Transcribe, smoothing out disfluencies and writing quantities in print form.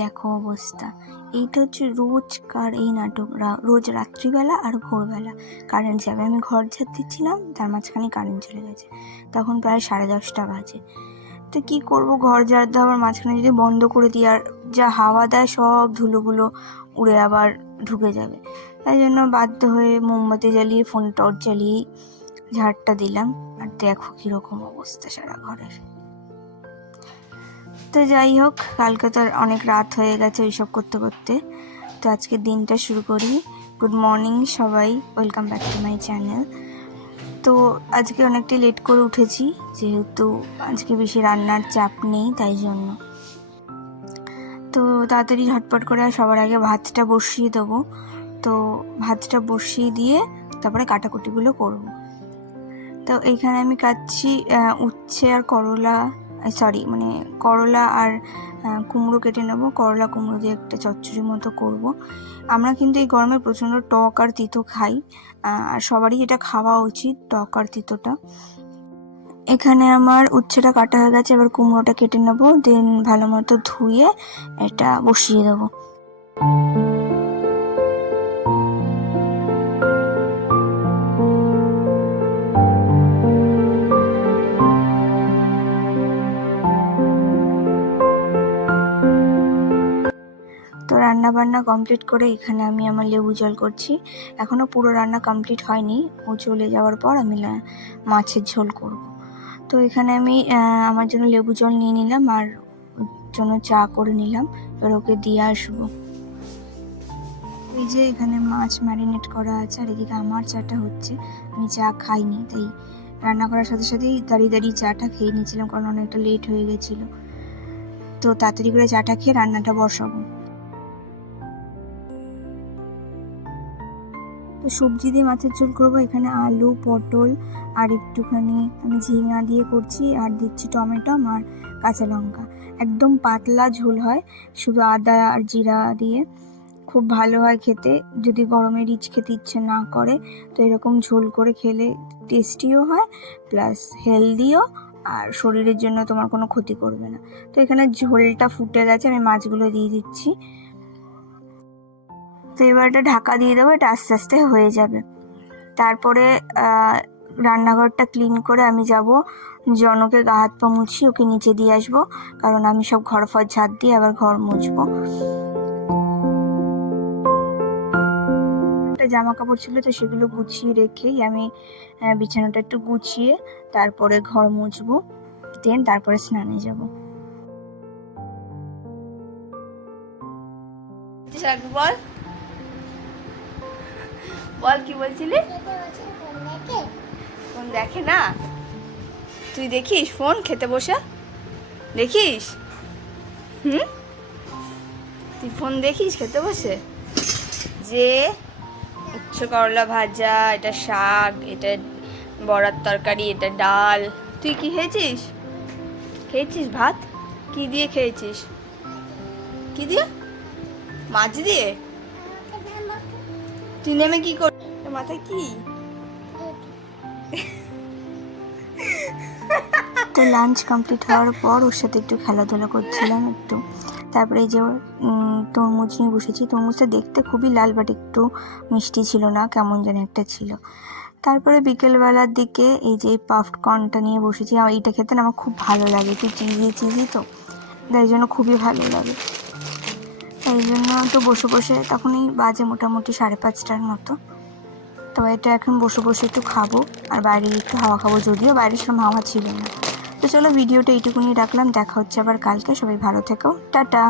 দেখো অবস্থা। এইটা হচ্ছে রোজকার এই নাটক, রোজ রাত্রিবেলা আর ভোরবেলা কারেন্ট যাবে। আমি ঘর ঝাড় দিচ্ছিলাম, তার মাঝখানে কারেন্ট চলে গেছে। তখন প্রায় 10:30 বাজে। তো কী করবো, ঘর ঝাড় দেওয়ার মাঝখানে যদি বন্ধ করে দিই আর যা হাওয়া দেয় সব ধুলোগুলো উড়ে আবার ঢুকে যাবে। তাই জন্য বাধ্য হয়ে মোমবাতি জ্বালিয়ে ফোন টর্চ জ্বালিয়ে ঝাড়টা দিলাম। আর দেখো কীরকম অবস্থা সারা ঘরের। তো যাই হোক, কালকে তো অনেক রাত হয়ে গেছে ওইসব করতে করতে। তো আজকে দিনটা শুরু করি। গুড মর্নিং সবাই, welcome back to my channel. তো আজকে অনেকটাই লেট করে উঠেছি, যেহেতু আজকে বেশি রান্নার চাপ নেই তাই জন্য। তো তাড়াতাড়ি ঝটপট করে সবার আগে ভাতটা বসিয়ে দেবো। তো ভাতটা বসিয়ে দিয়ে তারপরে কাটাকুটিগুলো করব। তো এইখানে আমি কাটছি উচ্ছে আর করলা আর কুমড়ো কেটে নেবো। করলা কুমড়ো দিয়ে একটা চচ্চড়ি মতো করব। আমরা কিন্তু এই গরমে প্রচণ্ড টক আর তিতো খাই, আর সবারই এটা খাওয়া উচিত, টক আর তিতোটা। এখানে আমার উচ্ছেটা কাটা হয়ে গেছে, এবার কুমড়োটা কেটে নেবো, দেন ভালো মতো ধুয়ে এটা বসিয়ে দেবো। তো রান্না বান্না কমপ্লিট করে এখানে আমি আমার লেবু জল করছি। এখনও পুরো রান্না কমপ্লিট হয়নি, ও চলে যাওয়ার পর আমি মাছের ঝোল করব। তো এখানে আমি আমার জন্য লেবু জল নিয়ে নিলাম আর ওর জন্য চা করে নিলাম, এবার ওকে দিয়ে আসবো। এই যে এখানে মাছ ম্যারিনেট করা আছে, আর এদিকে আমার চাটা হচ্ছে। আমি চা খাইনি, তাই রান্না করার সাথে সাথেই দাঁড়িয়ে দাঁড়িয়ে চাটা খেয়ে নিয়েছিলাম, কারণ অনেকটা লেট হয়ে গেছিলো। তো তাড়াতাড়ি করে চাটা খেয়ে রান্নাটা বসাবো। তো সবজি দিয়ে মাছের ঝোল করবো। এখানে আলু, পটল আর একটুখানি আমি ঝিঙা দিয়ে করছি, আর দিচ্ছি টমেটো আর কাঁচা লঙ্কা। একদম পাতলা ঝোল হয়, শুধু আদা আর জিরা দিয়ে, খুব ভালো হয় খেতে। যদি গরমে রিচ খেতে ইচ্ছে না করে তো এরকম ঝোল করে খেলে টেস্টিও হয়, প্লাস হেলদিও, আর শরীরের জন্য তোমার কোনো ক্ষতি করবে না। তো এখানে ঝোলটা ফুটে গেছে, আমি মাছগুলো দিয়ে দিচ্ছি। তো এবার এটা ঢাকা দিয়ে দেবো, এটা আস্তে আস্তে হয়ে যাবে। তারপরে রান্নাঘরটা ক্লিন করে আমি যাব জনকে গা হাত পা মুছি, ওকে নিচে দিয়ে আসবো, কারণ আমি সব ঘর ফর ঝাড় দিয়ে আবার ঘর মুছবো। একটা জামা কাপড় ছিল, তো সেগুলো গুছিয়ে রেখেই আমি বিছানাটা একটু গুছিয়ে তারপরে ঘর মুছবো, দেন তারপরে স্নানে যাব। বল বল কি বলছিলি? ফোন দেখে না? তুই দেখিস ফোন খেতে বসে? দেখিস? তুই ফোন দেখিস খেতে বসে? যে উচ্ছে করলা ভাজা, এটা শাক, এটা বড়ার তরকারি, এটা ডাল। তুই কি খেয়েছিস? খেয়েছিস ভাত? কি দিয়ে খেয়েছিস? কি দিয়ে? মাছ দিয়ে? তুই নেমে কি কর মাথায় কি? তো লাঞ্চ কমপ্লিট হওয়ার পর ওর সাথে একটু খেলাধুলা করছিলাম একটু। তারপরে এই যে তরমুজ নিয়ে বসেছি। তরমুজটা দেখতে খুবই লাল, বাট একটু মিষ্টি ছিল না, কেমন যেন একটা ছিল। তারপরে বিকেলবেলার দিকে এই যে পাফড কর্নটা নিয়ে বসেছি। এইটা খেতে না আমার খুব ভালো লাগে, একটু চিজি তো, তাই জন্য খুবই ভালো লাগে। এই জন্য তো বসে বসে, তখনই বাজে মোটামুটি 5:30টার মতো। তো এটা এখন বসে বসে একটু খাবো, আর বাইরে একটু হাওয়া খাবো, যদিও বাইরের সময় হাওয়া ছিল না। তো চলো ভিডিওটা এইটুকুনি রাখলাম, দেখা হচ্ছে আবার কালকে। সবাই ভালো থেকো, টাটা।